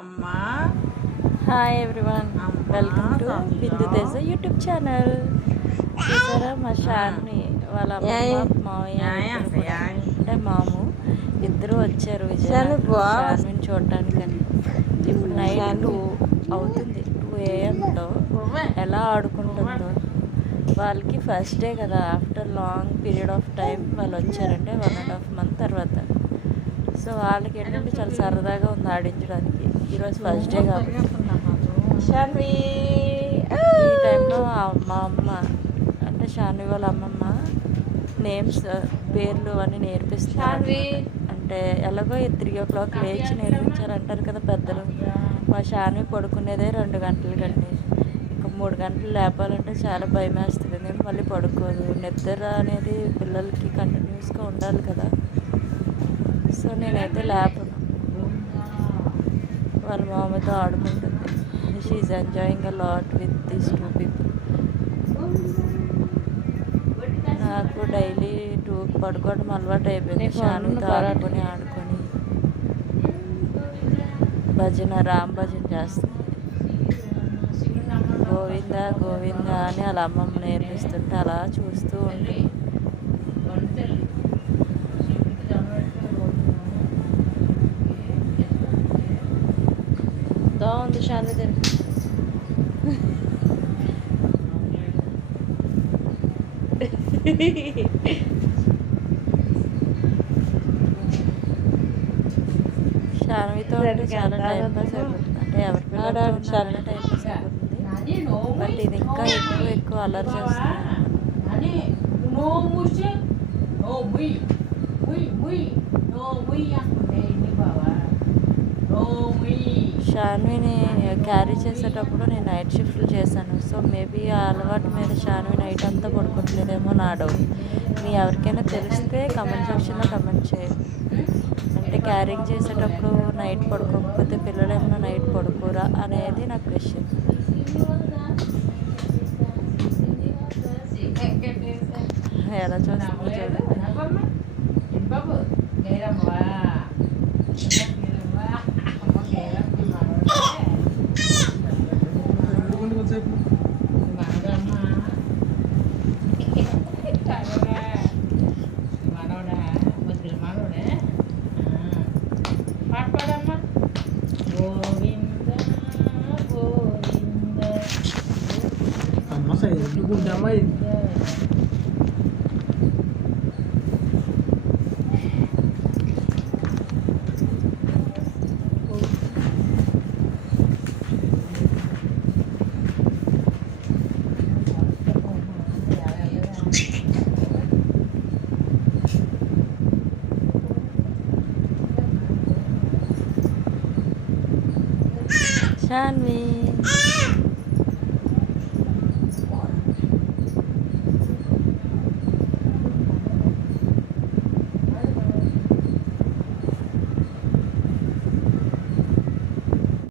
అమ్మా hi everyone, welcome to Bindu Teja YouTube channel. చూసారా మా షాన్ని వాళ్ళ అమ్మ మామయ్య అంటే మాము ఇద్దరు వచ్చారు షాన్ని చూడటానికని. ఇప్పుడు నైట్ 2 అవుతుంది. 2 AM ఎలా ఆడుకుంటుందో. వాళ్ళకి ఫస్ట్ డే కదా, after long period of time వాళ్ళు వచ్చారంటే 1.5 month తర్వాత. సో వాళ్ళకి ఏంటంటే చాలా సరదాగా ఉంది ఆడించడానికి. ఈరోజు ఫస్ట్ డే కాబట్టి ఈ టైంలో మా అమ్మ అంటే షాన్వి వాళ్ళ అమ్మమ్మ నేమ్స్ పేర్లు అన్నీ నేర్పిస్తారు. అంటే ఎలాగో 3 o'clock లేచి నేర్పించారంటారు కదా పెద్దలు. మా షాన్వి పడుకునేదే 2 గంటల కండి. ఇంకా 3 గంటలు లేపాలంటే చాలా భయం వేస్తుంది. నేను మళ్ళీ పడుకోదు. నిద్ర అనేది పిల్లలకి కంటిన్యూస్గా ఉండాలి కదా. సో నేనైతే లేపను. వాళ్ళ మామతో ఆడుకుంటుంది. She enjoying a lot with these 2 people. నాకు డైలీ 2 పడుకోవడం అలవాటు అయిపోయింది. షాన్వితో ఆడుకొని భజన రామ్ భజన చేస్తుంది. గోవింద గోవింద అని వాళ్ళ అమ్మమ్మ నేర్పిస్తుంటే అలా చూస్తూ ఉంటుంది. బాగుంది షాన్వి షాన్వితో చాలా టైం పాస్ అయిపోతుంది. అంటే ఎవరి పిల్లలు చాలా టైం పాస్ అయిపోతుంది. బట్ ఇది ఇంకా ఎక్కువ అల్లరి చేస్తుంది. షాన్విని క్యారీ చేసేటప్పుడు నేను నైట్ షిఫ్ట్లు చేశాను. సో మేబీ ఆ అలవాటు మీద షాన్వి నైట్ అంతా పడుకోవట్లేదేమో నా డౌట్. మీ ఎవరికైనా తెలిస్తే కమెంట్ సెక్షన్లో కమెంట్ చేయండి. అంటే క్యారింగ్ చేసేటప్పుడు నైట్ పడుకోకపోతే పిల్లలు ఏమైనా నైట్ పడుకోరా అనేది నా క్వశ్చన్. ఎలా చూస్తుందో చూడండి. అమ్మ సైజు గుడ్డమ్మ షాన్వి